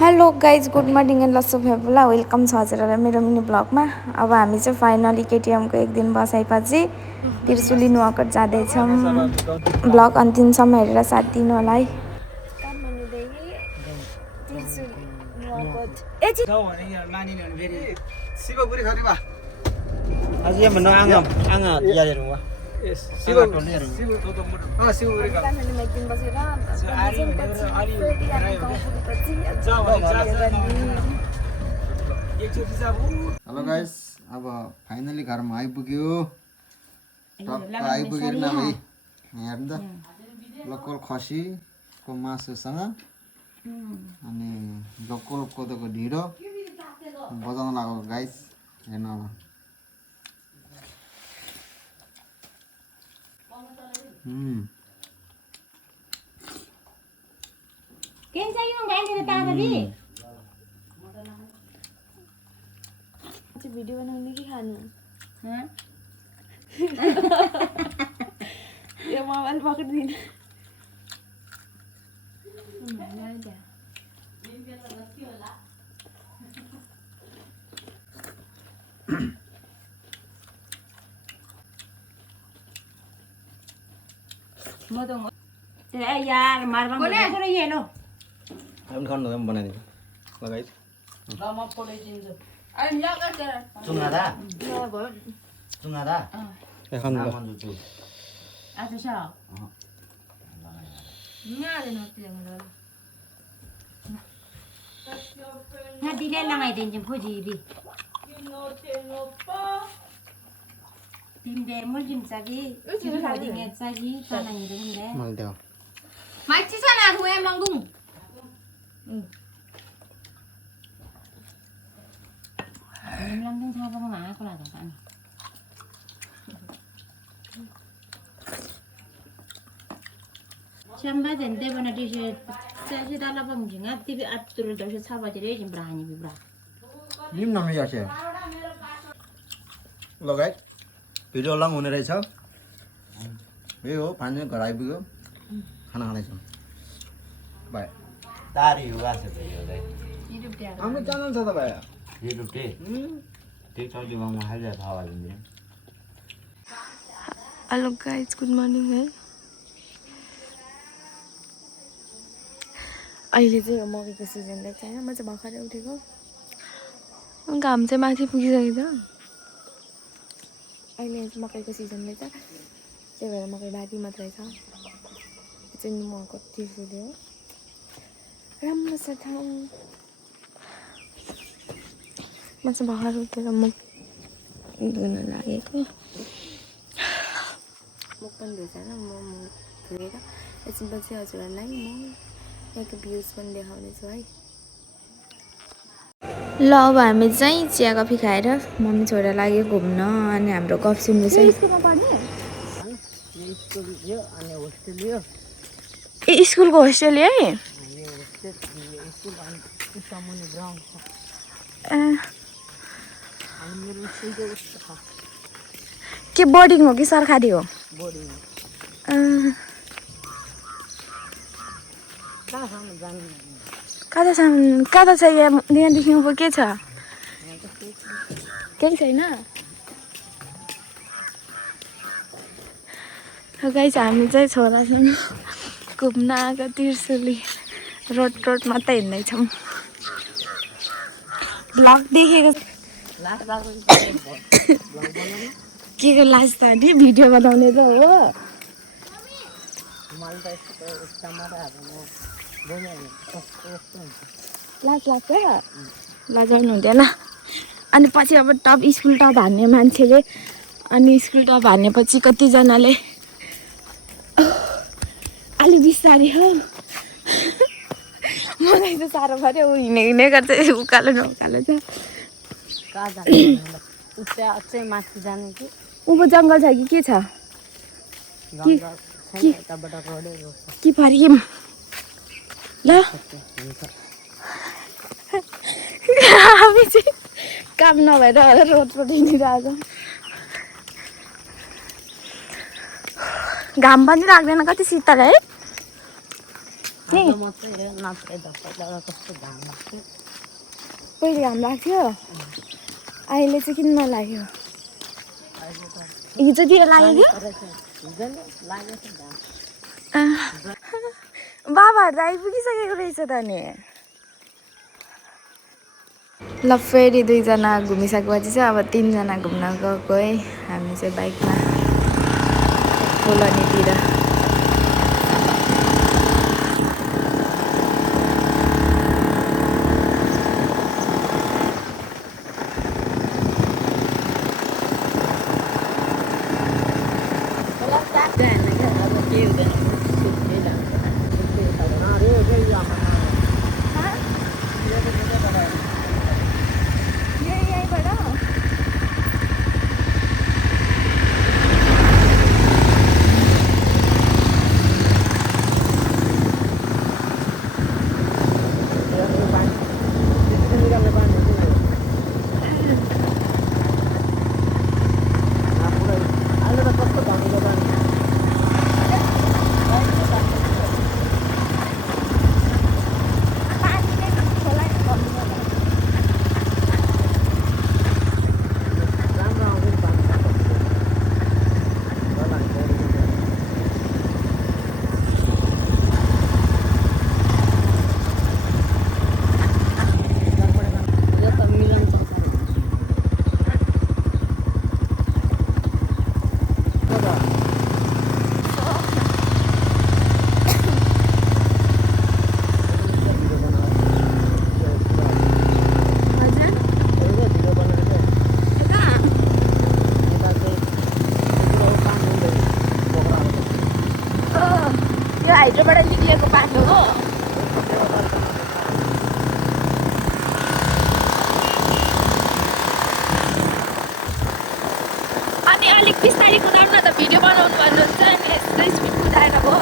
Hello guys good morning and lots of हेपला welcome छ हजुरहरूलाई मेरो मिनी ब्लगमा। अब हामी चाहिँ फाइनली केटिएमको एक दिन बसाएपछि त्रिशुली नुवाकोट जाँदैछौँ। ब्लग अन्तिमसम्म हेरेर साथ दिनु होला है। हेलो गाइस, अब फाइनली घरमा आइपुग्यो। टक्क आइपुगेर न भाइ हेर्नु त लोकल खसीको मासुसँग अनि लोकल कोदोको ढिँडो बजाउन लागेको गाइस। हेर्नु अब भिडियो बनाउने कि खानु? यो मोबाइल पक्रिदिनु। यार मारवा बोले छोरा ये लो हम खान दो, हम बना देंगे। लगाइए लामा पड़े जिंजो अरे लगा कर चुंगादा चुंगादा ए खान दो अच्छा सा न्या दे नोते दे ना दिले लंगाई दिन जब खोजी भी tim demo jim sagi jim sagi nget sagi tanah itu deh mal deo Mày chỉ sao nào tụi em đang đúng em làm đến sao không mà có là thật anh Samba dente bana dishe saya dalam pemjing ati bi atur dosa sahabat jadi jim berani bi bra निम number या छ ल guys video long हुने रहेछ। यही हो finally घर आइपुग्यो, खाना खाँदैछौँ। बाई तारी हुआ से भिडियो रे हाम्रो च्यानल छ त भाइ युट्युब टे टिकटक दिमागमा हाल्दै थाहा भइदिन्छ। हेलो गाइज गुड मर्निङ है। अहिले चाहिँ मकैको सिजन रहेछ होइन। म चाहिँ भर्खरै उठेको, घाम चाहिँ माथि पुगिसकेको छ। अहिले मकैको सिजन रहेछ, त्यही भएर मकै बारी मात्रै छ। यो चाहिँ नुवाकोट त्रिशुली हो, राम्रो छ ठाउँ। म चाहिँ भर्खर उठेर मुख धुन लागेको, मुख पनि धुइसकेर म मुख धोएर यसपछि हजुरहरूलाई म यहाँको भ्युज पनि देखाउनेछु है। ल अब हामी चाहिँ चिया कफी खाएर मम्मी छोरा लाग्यो घुम्न अनि हाम्रो गफ सुन्नु चाहिँ। ए स्कुलको होस्टेल है? के बोर्डिङ हो कि सरकारी हो? कता छ यहाँदेखि उँभो के छ? केही छैन। गाइस हामी चाहिँ छोरासँग घुम्न आएको त्रिशुली रोड मात्रै हिँड्दैछौँ। ब्लग देखेको के को लाज त नि भिडियो बनाउने त हो। लाज लाग्छ? लजाउनु हुँदैन। अनि पछि अब टप स्कुल टप हान्ने मान्छेले अनि स्कुल टप हान्नेपछि कतिजनाले अलि बिस्तारी हो। मलाई त साह्रो पऱ्यो, ऊ हिँड्ने गर्छ उकालो न उकालो छ। उँभो जङ्गल छ कि के छ? कि फर्किम ल? हामी चाहिँ काम नभएर होला रोड हिँडिरहेको। घाम पनि लाग्दैन, कति शीतल है। नि मात्रै नत्र पहिला कस्तो घाम लाग्थ्यो पहिले घाम लाग्थ्यो अहिले चाहिँ किन नलाग्यो हिजोतिर लाग्यो बाबाहरू त आइपुगिसकेको रहेछ त नि ल फेरि 2 जना घुमिसकेपछि चाहिँ अब 3 जना घुम्न गएको है हामी चाहिँ बाइकमा कोलोनीतिर हाइड्रोबाट निक्लिएको बाटो हो अनि अलिक बिस्तारै कुदाउनु न त भिडियो बनाउनु भन्नुहुन्छ अनि यस्तो स्पिड कुदाएर हो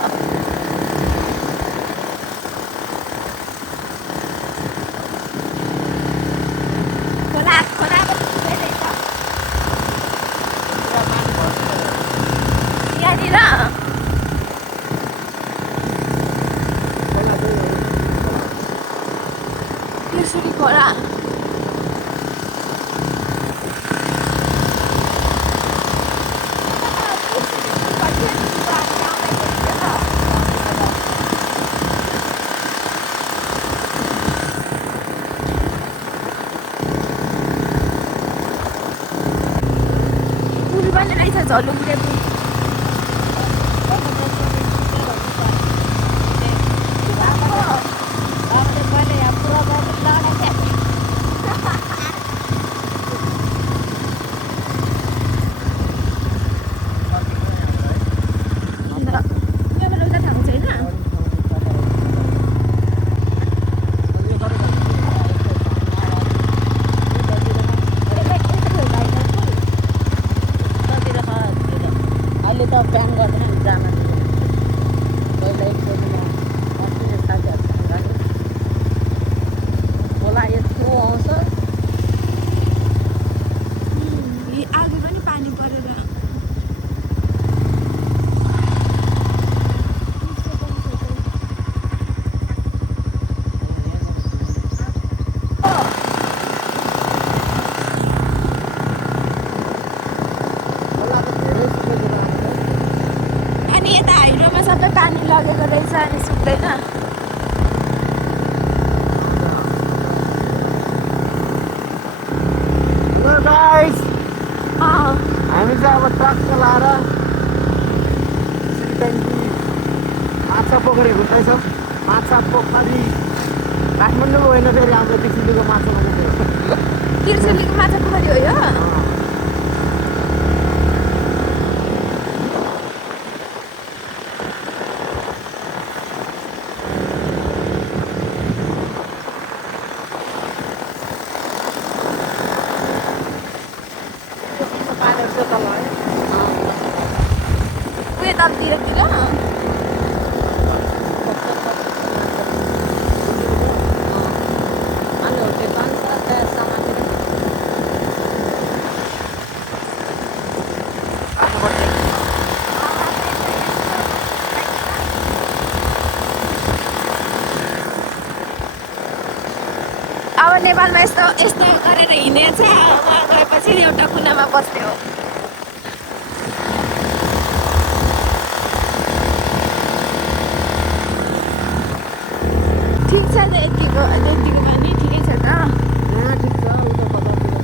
खोला यहाँनिर Usually खोला पुल पनि रहेछ झलुङले पुल सबै पानी लगेको रहेछ अनि सुक्दैन हामी चाहिँ अब ट्रक चलाएर माछा पोखरी घुम्दैछौँ माछा पोखरी काठमाडौँ होइन फेरि हाम्रो त्रिशुलीको माछा पोखरी त्रिशुलीको माछा पोखरी हो यो अब नेपालमा यस्तो यस्तो गरेर हिँडेछ वहाँ गएपछि एउटा कुनामा बस्ने हो। ठिक छ त यतिको पनि ठिकै छ त। ठिक छ उता कतातिर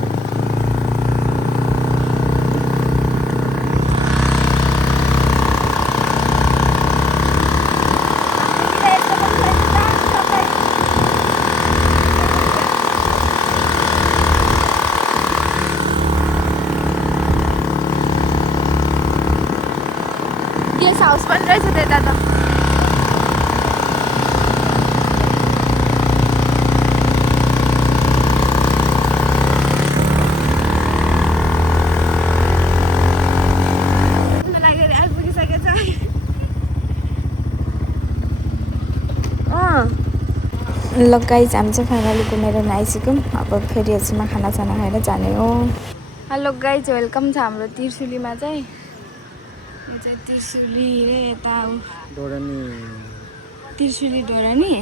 गेस्ट हाउस पनि रहेछ त्यता त। ल गाइज हामी चाहिँ फाइनली घुमेर आइसक्यौँ। अब फेरि एकछिनमा खानासाना खाएर जाने हो। हेलो गाइज वेलकम छ हाम्रो त्रिशुलीमा चाहिँ। यो चाहिँ त्रिशुली र यता त्रिशुली डोरानी।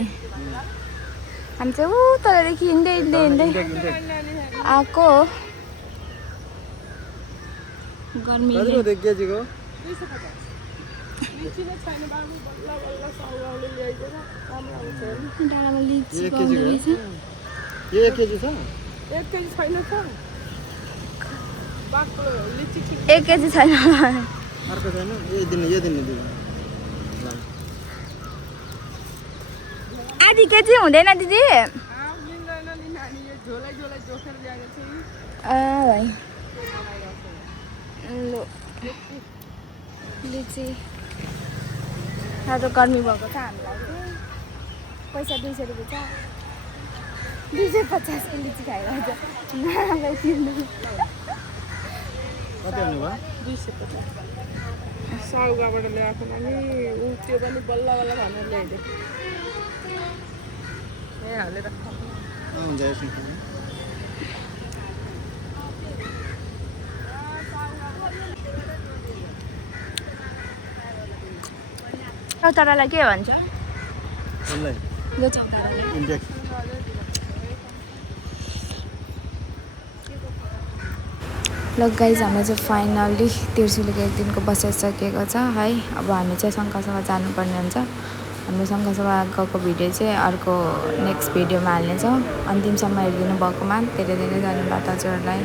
हामी चाहिँ ऊ तलदेखि हिँड्दै आएको। गर्मी डाँडामा लिची पाउँदो रहेछ। 1 केजी छ 1 केजी छैन त बाक्लो लिची ठिक 1 केजी छैन। अर्को छैन यो दिनु आधी केजी हुँदैन दिदी? लिँदैन नि नानी यो झोलै जोखेर ल्याएको छु। भाइ ल लिची साह्रो गर्मी भएको छ। हामीलाई चाहिँ पैसा 200 रुपियाँ छ। 250 लिची खाइरहेको छ। नभए तिर्नु कति आउनु भयो 250 साउगाबाट ल्याएको नानी ऊ त्यो पनि बल्ल भनेर ल्याइदे ए हालेर हुन्छ यसमा चौतारालाई के भन्छ? कसलाई यो चौतारालाई इन्डेक्स ल गाइज हाम्रो चाहिँ फाइनल्ली त्रिशुलीको एक दिनको बसाइसकेको छ है। अब हामी चाहिँ शङ्खसभा जानुपर्ने हुन्छ। हाम्रो शङ्खसभा गएको भिडियो चाहिँ अर्को नेक्स्ट भिडियोमा हाल्नेछौँ। अन्तिमसम्म हेरिदिनु भएकोमा धेरै धेरै धन्यवाद हजुरहरूलाई।